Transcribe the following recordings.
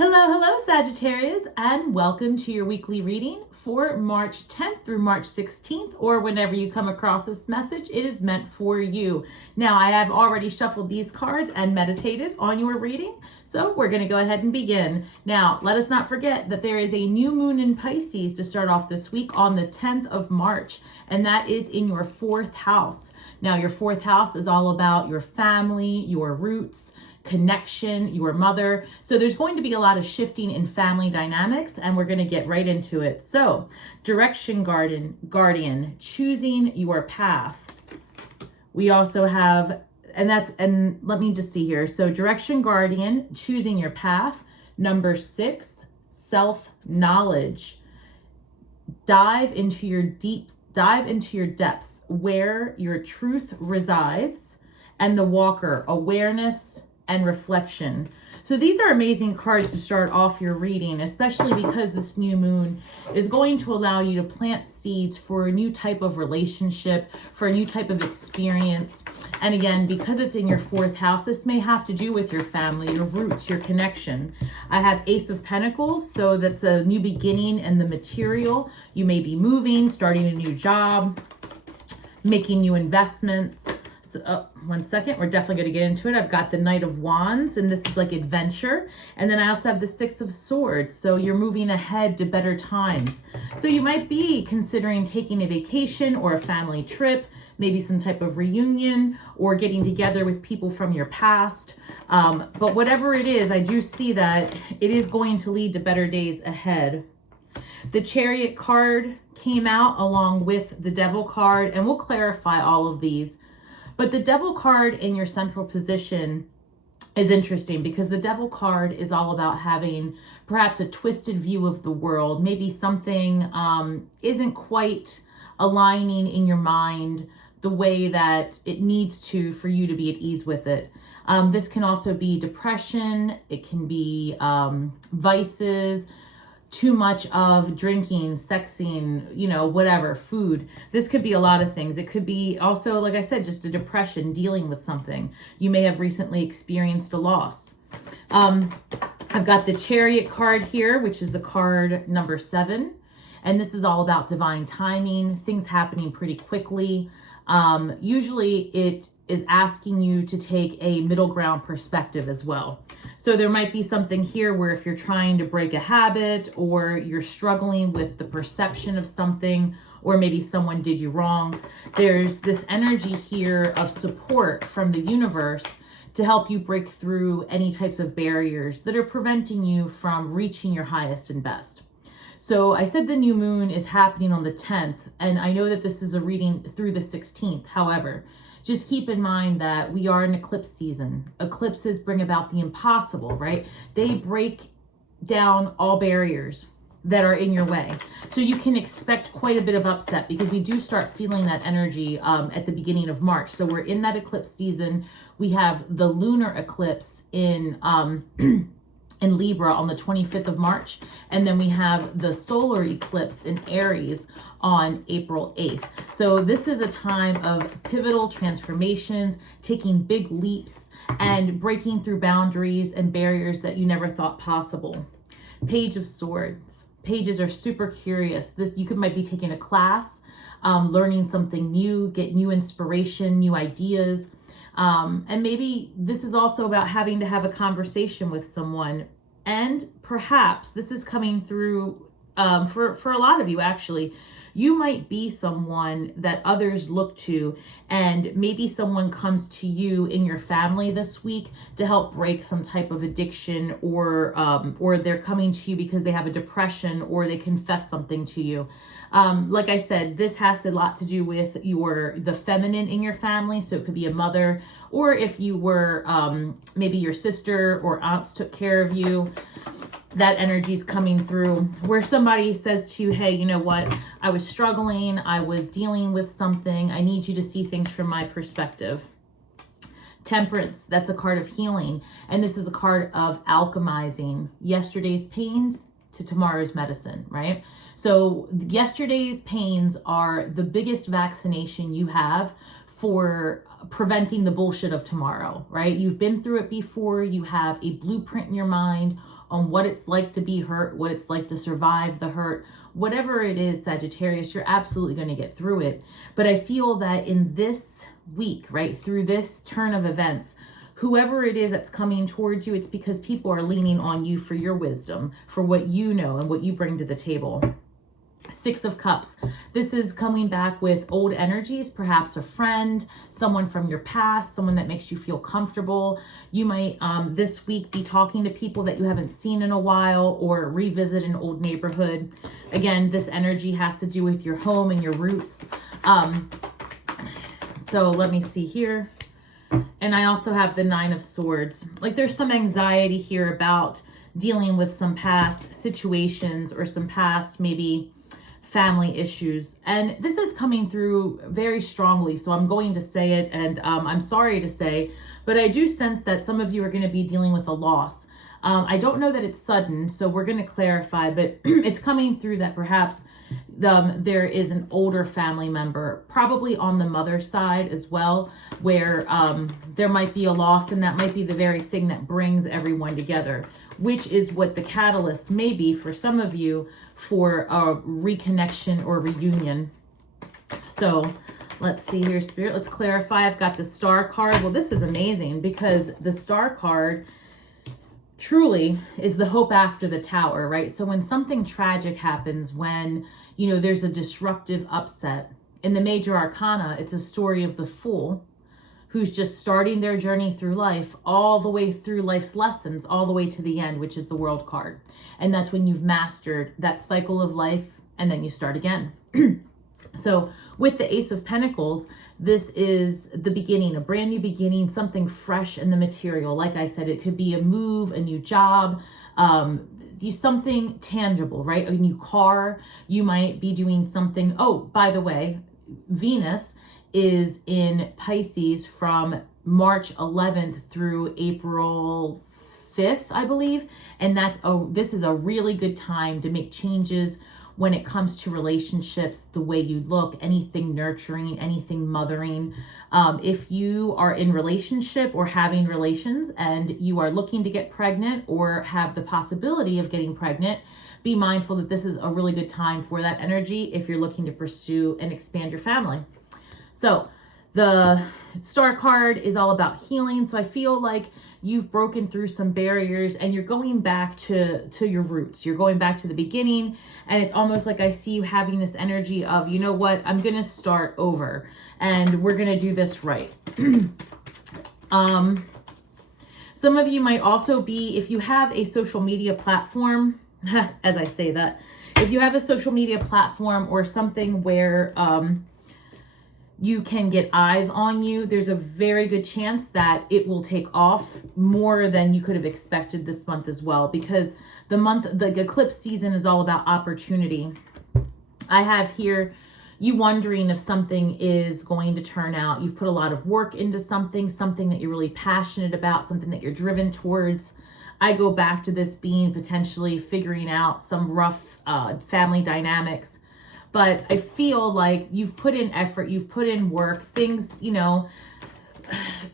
Hello, Sagittarius, and welcome to your weekly reading for March 10th through March 16th, or whenever you come across this message, it is meant for you. Now, I have already shuffled these cards and meditated on your reading, so we're going to go ahead and begin. Now, let us not forget that there is a new moon in Pisces to start off this week on the 10th of March, and that is in your fourth house. Now, your fourth house is all about your family, your roots, connection, your mother. So there's going to be a lot of shifting in family dynamics, and we're going to get right into it. So direction guardian, choosing your path. We also have, and let me just see here. So direction guardian, choosing your path. Number 6, self-knowledge. Dive into your depths where your truth resides. And the walker, awareness and reflection. So these are amazing cards to start off your reading, especially because this new moon is going to allow you to plant seeds for a new type of relationship, for a new type of experience. And again, because it's in your fourth house, this may have to do with your family, your roots, your connection. I have Ace of Pentacles, so that's a new beginning in the material. You may be moving, starting a new job, making new investments. So, one second, we're definitely going to get into it. I've got the Knight of Wands, and this is like adventure. And then I also have the Six of Swords. So you're moving ahead to better times. So you might be considering taking a vacation or a family trip, maybe some type of reunion or getting together with people from your past. But whatever it is, I do see that it is going to lead to better days ahead. The Chariot card came out along with the Devil card, and we'll clarify all of these. But the Devil card in your central position is interesting because the Devil card is all about having perhaps a twisted view of the world. Maybe something isn't quite aligning in your mind the way that it needs to for you to be at ease with it. This can also be depression. It can be vices, too much of drinking, sexing, whatever, food. This could be a lot of things. It could be also, like I said, just a depression, dealing with something. You may have recently experienced a loss. I've got the Chariot card here, which is a card number 7. And this is all about divine timing, things happening pretty quickly. Usually it is asking you to take a middle ground perspective as well. So there might be something here where if you're trying to break a habit or you're struggling with the perception of something, or maybe someone did you wrong, there's this energy here of support from the universe to help you break through any types of barriers that are preventing you from reaching your highest and best. So I said the new moon is happening on the 10th, and I know that this is a reading through the 16th. However, just keep in mind that we are in eclipse season. Eclipses bring about the impossible, right? They break down all barriers that are in your way. So you can expect quite a bit of upset because we do start feeling that energy at the beginning of March. So we're in that eclipse season. We have the lunar eclipse in Libra on the 25th of March. And then we have the solar eclipse in Aries on April 8th. So this is a time of pivotal transformations, taking big leaps and breaking through boundaries and barriers that you never thought possible. Page of Swords. Pages are super curious. Might be taking a class, learning something new, get new inspiration, new ideas. And maybe this is also about having to have a conversation with someone. And perhaps this is coming through for a lot of you, actually. You might be someone that others look to, and maybe someone comes to you in your family this week to help break some type of addiction, or they're coming to you because they have a depression or they confess something to you. Like I said, this has a lot to do with the feminine in your family. So it could be a mother, or if you were maybe your sister or aunts took care of you. That energy is coming through where somebody says to you, hey, you know what? I was struggling. I was dealing with something. I need you to see things from my perspective. Temperance, that's a card of healing. And this is a card of alchemizing yesterday's pains to tomorrow's medicine, right? So yesterday's pains are the biggest vaccination you have for preventing the bullshit of tomorrow, right? You've been through it before. You have a blueprint in your mind on what it's like to be hurt, what it's like to survive the hurt. Whatever it is, Sagittarius, you're absolutely going to get through it. But I feel that in this week, right, through this turn of events, whoever it is that's coming towards you, it's because people are leaning on you for your wisdom, for what you know and what you bring to the table. Six of Cups. This is coming back with old energies, perhaps a friend, someone from your past, someone that makes you feel comfortable. You might this week be talking to people that you haven't seen in a while, or revisit an old neighborhood. Again, this energy has to do with your home and your roots. So let me see here. And I also have the Nine of Swords. Like, there's some anxiety here about dealing with some past situations or some past maybe family issues. And this is coming through very strongly. So I'm going to say it, and I'm sorry to say, but I do sense that some of you are going to be dealing with a loss. I don't know that it's sudden, so we're going to clarify, but it's coming through that perhaps there is an older family member, probably on the mother's side as well, where there might be a loss, and that might be the very thing that brings everyone together, which is what the catalyst may be for some of you for a reconnection or reunion. So let's see here, Spirit, let's clarify. I've got the Star card. Well, this is amazing, because the Star card truly is the hope after the Tower, right? So when something tragic happens, when, you know, there's a disruptive upset, in the major arcana, it's a story of the Fool who's just starting their journey through life, all the way through life's lessons, all the way to the end, which is the World card. And that's when you've mastered that cycle of life, and then you start again. So with the Ace of Pentacles, this is the beginning, a brand new beginning, something fresh in the material. Like I said, it could be a move, a new job, something tangible, right? A new car. You might be doing something. Oh, by the way, Venus is in Pisces from March 11th through April 5th, I believe. And this is a really good time to make changes when it comes to relationships, the way you look, anything nurturing, anything mothering. If you are in relationship or having relations and you are looking to get pregnant or have the possibility of getting pregnant, be mindful that this is a really good time for that energy if you're looking to pursue and expand your family. So the Star card is all about healing. So I feel like you've broken through some barriers and you're going back to your roots. You're going back to the beginning, and it's almost like I see you having this energy of, you know what, I'm going to start over and we're going to do this right. Some of you might also be, if you have a social media platform, as I say that, if you have a social media platform or something where, you can get eyes on you, there's a very good chance that it will take off more than you could have expected this month as well, because the eclipse season is all about opportunity. I have here you wondering if something is going to turn out. You've put a lot of work into something that you're really passionate about, something that you're driven towards. I go back to this being potentially figuring out some rough family dynamics. But I feel like you've put in effort, you've put in work, things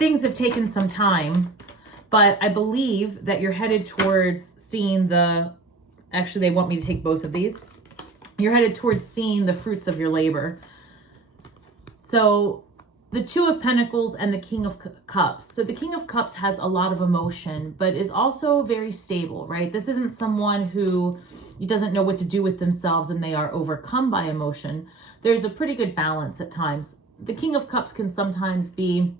have taken some time, but I believe that you're headed towards seeing actually they want me to take both of these. You're headed towards seeing the fruits of your labor. So the Two of Pentacles and the King of Cups. So the King of Cups has a lot of emotion, but is also very stable, right? This isn't someone who doesn't know what to do with themselves and they are overcome by emotion. There's a pretty good balance at times. The King of Cups can sometimes be,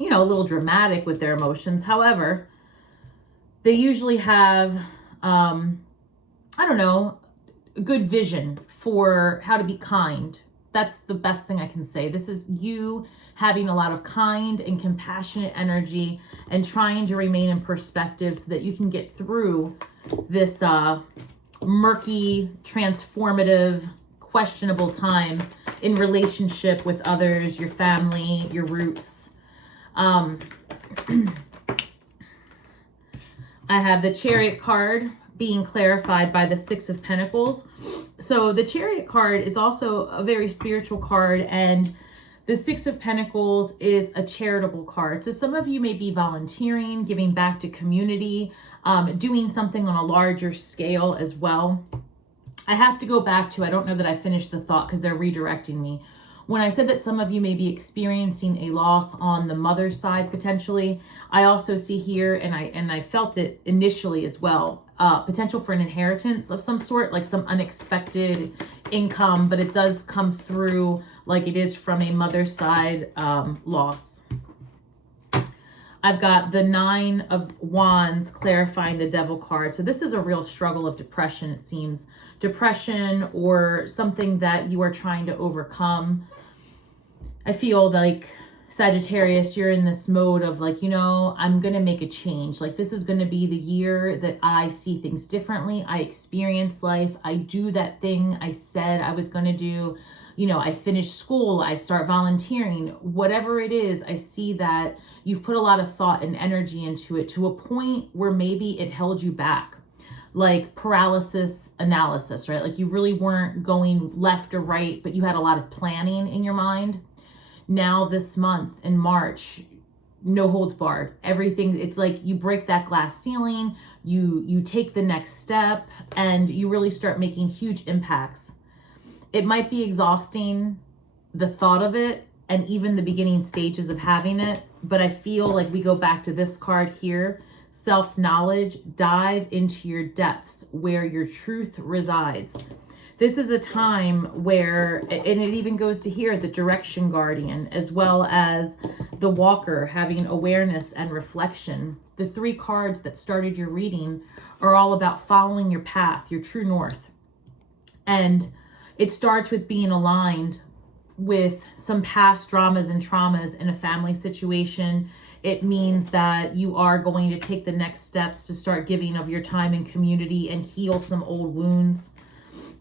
a little dramatic with their emotions. However, they usually have, good vision for how to be kind. That's the best thing I can say. This is you having a lot of kind and compassionate energy and trying to remain in perspective so that you can get through this murky, transformative, questionable time in relationship with others, your family, your roots. I have the Chariot card being clarified by the Six of Pentacles. So the Chariot card is also a very spiritual card, and The Six of Pentacles is a charitable card. So some of you may be volunteering, giving back to community, doing something on a larger scale as well. I have to go back to, I don't know that I finished the thought because they're redirecting me. When I said that some of you may be experiencing a loss on the mother's side potentially, I also see here, and I felt it initially as well, potential for an inheritance of some sort, like some unexpected income, but it does come through like it is from a mother's side loss. I've got the Nine of Wands clarifying the Devil card. So this is a real struggle of depression, it seems. Depression or something that you are trying to overcome. I feel like, Sagittarius, you're in this mode of like, you know, I'm going to make a change. Like this is going to be the year that I see things differently. I experience life. I do that thing I said I was going to do. You know, I finish school, I start volunteering, whatever it is, I see that you've put a lot of thought and energy into it to a point where maybe it held you back. Like paralysis analysis, right? Like you really weren't going left or right, but you had a lot of planning in your mind. Now this month in March, no holds barred. Everything, it's like you break that glass ceiling, you take the next step, and you really start making huge impacts. It might be exhausting, the thought of it, and even the beginning stages of having it, but I feel like we go back to this card here, self-knowledge, dive into your depths where your truth resides. This is a time where, and it even goes to here, the direction guardian, as well as the walker, having awareness and reflection. The three cards that started your reading are all about following your path, your true north. And it starts with being aligned with some past dramas and traumas in a family situation. It means that you are going to take the next steps to start giving of your time in community and heal some old wounds.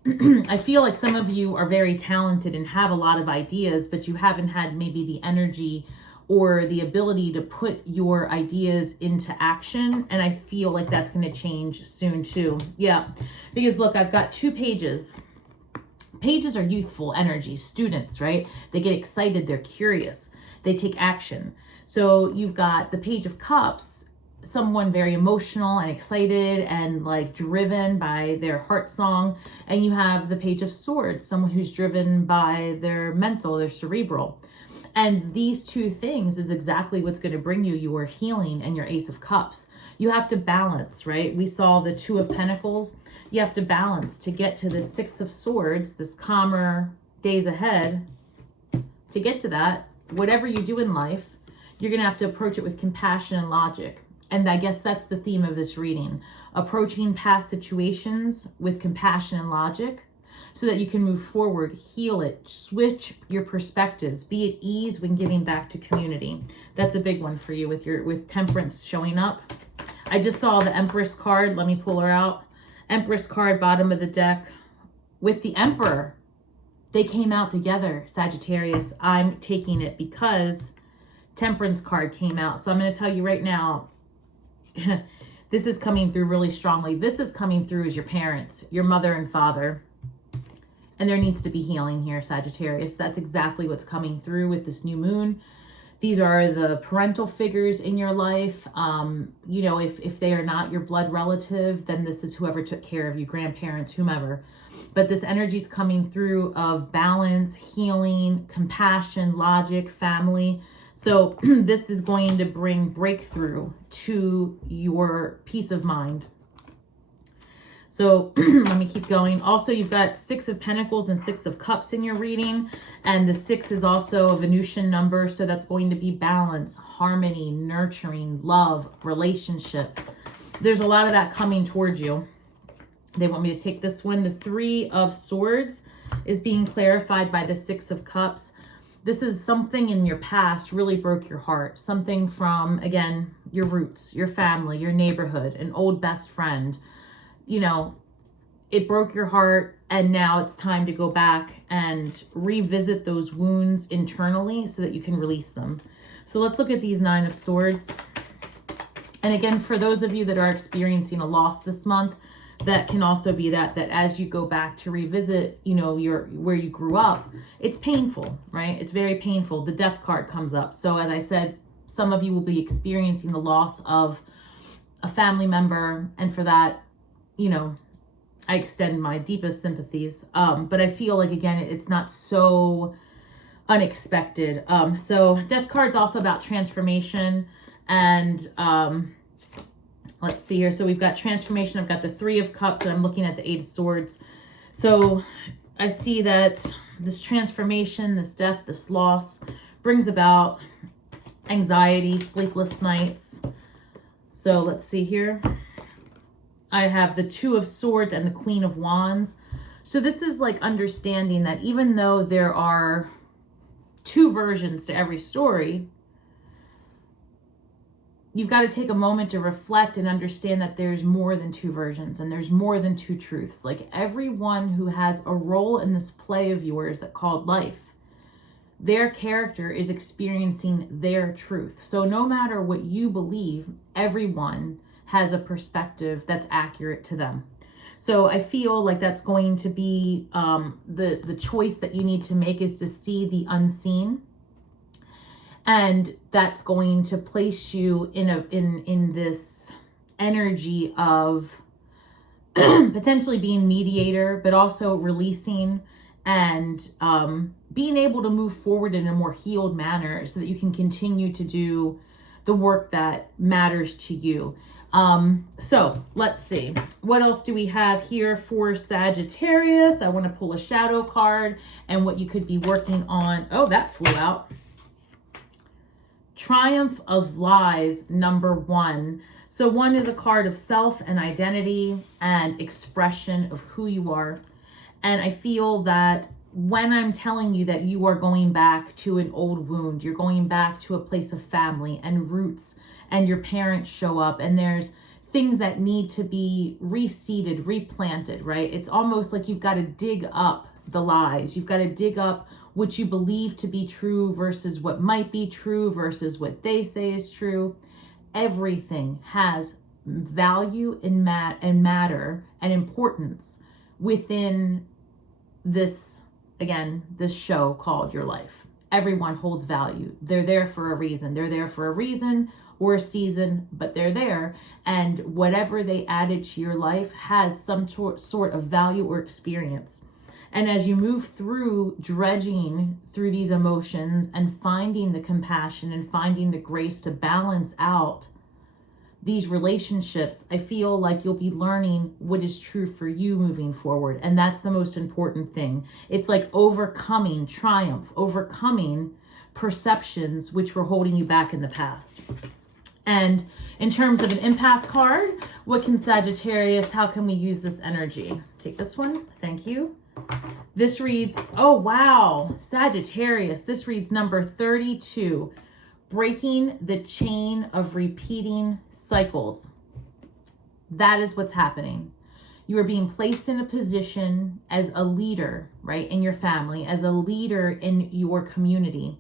I feel like some of you are very talented and have a lot of ideas, but you haven't had maybe the energy or the ability to put your ideas into action. And I feel like that's going to change soon too. Yeah, because look, I've got 2 pages. Pages are youthful energy, students, right? They get excited, they're curious, they take action. So you've got the Page of Cups, someone very emotional and excited and like driven by their heart song. And you have the Page of Swords, someone who's driven by their mental, their cerebral. And these 2 things is exactly what's going to bring you your healing and your Ace of Cups. You have to balance, right? We saw the 2 of Pentacles. You have to balance to get to the 6 of Swords, this calmer days ahead. To get to that, whatever you do in life, you're going to have to approach it with compassion and logic. And I guess that's the theme of this reading. Approaching past situations with compassion and logic so that you can move forward, heal it, switch your perspectives, be at ease when giving back to community. That's a big one for you with Temperance showing up. I just saw the Empress card. Let me pull her out. Empress card, bottom of the deck. With the Emperor, they came out together, Sagittarius. I'm taking it because Temperance card came out. So I'm going to tell you right now, this is coming through really strongly. This is coming through as your parents, your mother and father. And there needs to be healing here, Sagittarius. That's exactly what's coming through with this new moon. These are the parental figures in your life. You know, if they are not your blood relative, then this is whoever took care of you, grandparents, whomever. But this energy is coming through of balance, healing, compassion, logic, family. So this is going to bring breakthrough to your peace of mind. So let me keep going. Also, you've got 6 of Pentacles and 6 of Cups in your reading. And the 6 is also a Venusian number. So that's going to be balance, harmony, nurturing, love, relationship. There's a lot of that coming towards you. They want me to take this one. The 3 of Swords is being clarified by the 6 of Cups. This is something in your past really broke your heart. Something from, again, your roots, your family, your neighborhood, an old best friend. You know, it broke your heart, and now it's time to go back and revisit those wounds internally so that you can release them. So let's look at these 9 of Swords. And again, for those of you that are experiencing a loss this month, that can also be that as you go back to revisit, you know, where you grew up, it's painful, right? It's very painful. The death card comes up. So as I said, some of you will be experiencing the loss of a family member, and for that, you know, I extend my deepest sympathies. But I feel like, again, it's not so unexpected. So death card's also about transformation, and let's see here. So we've got transformation. I've got the 3 of Cups, and I'm looking at the 8 of Swords. So I see that this transformation, this death, this loss brings about anxiety, sleepless nights. So let's see here. I have the 2 of Swords and the Queen of Wands. So this is like understanding that even though there are 2 versions to every story, you've got to take a moment to reflect and understand that there's more than 2 versions and there's more than 2 truths. Like everyone who has a role in this play of yours that called life, their character is experiencing their truth. So no matter what you believe, everyone has a perspective that's accurate to them. So I feel like that's going to be the choice that you need to make, is to see the unseen. And that's going to place you in this energy of potentially being mediator, but also releasing and being able to move forward in a more healed manner so that you can continue to do the work that matters to you. So let's see. What else do we have here for Sagittarius? I want to pull a shadow card and what you could be working on. Oh, that flew out. Triumph of Lies, number 1. So 1 is a card of self and identity and expression of who you are. And I feel that when I'm telling you that you are going back to an old wound, you're going back to a place of family and roots, and your parents show up, and there's things that need to be reseeded, replanted, right? It's almost like you've got to dig up the lies. You've got to dig up what you believe to be true versus what might be true versus what they say is true. Everything has value and matter and importance within this, again, this show called your life. Everyone holds value. They're there for a reason. They're there for a reason or a season, but they're there. And whatever they added to your life has some sort of value or experience. And as you move through dredging through these emotions and finding the compassion and finding the grace to balance out these relationships, I feel like you'll be learning what is true for you moving forward. And that's the most important thing. It's like overcoming triumph, overcoming perceptions which were holding you back in the past. And in terms of an empath card, what can Sagittarius, how can we use this energy? Take this one. Thank you. This reads, oh wow, Sagittarius, this reads number 32, breaking the chain of repeating cycles. That is what's happening. You are being placed in a position as a leader, right, in your family, as a leader in your community,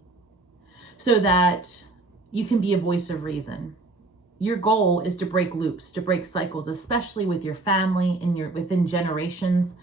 so that you can be a voice of reason. Your goal is to break loops, to break cycles, especially with your family and within generations.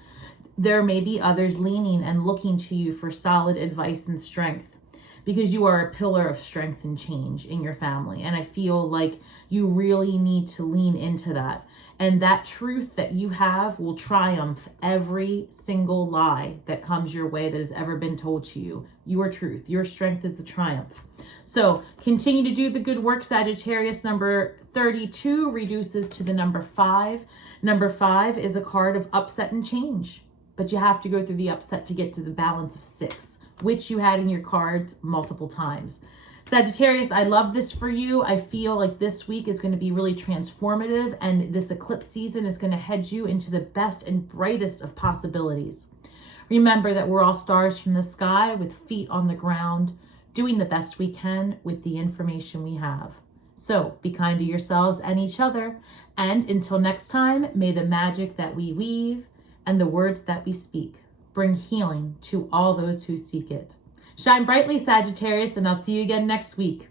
There may be others leaning and looking to you for solid advice and strength, because you are a pillar of strength and change in your family. And I feel like you really need to lean into that. And that truth that you have will triumph every single lie that comes your way that has ever been told to you. Your truth, your strength is the triumph. So continue to do the good work, Sagittarius. Number 32 reduces to the number 5. Number 5 is a card of upset and change. But you have to go through the upset to get to the balance of 6, which you had in your cards multiple times. Sagittarius, I love this for you. I feel like this week is going to be really transformative, and this eclipse season is going to head you into the best and brightest of possibilities. Remember that we're all stars from the sky with feet on the ground, doing the best we can with the information we have. So be kind to yourselves and each other. And until next time, may the magic that we weave and the words that we speak bring healing to all those who seek it. Shine brightly, Sagittarius, and I'll see you again next week.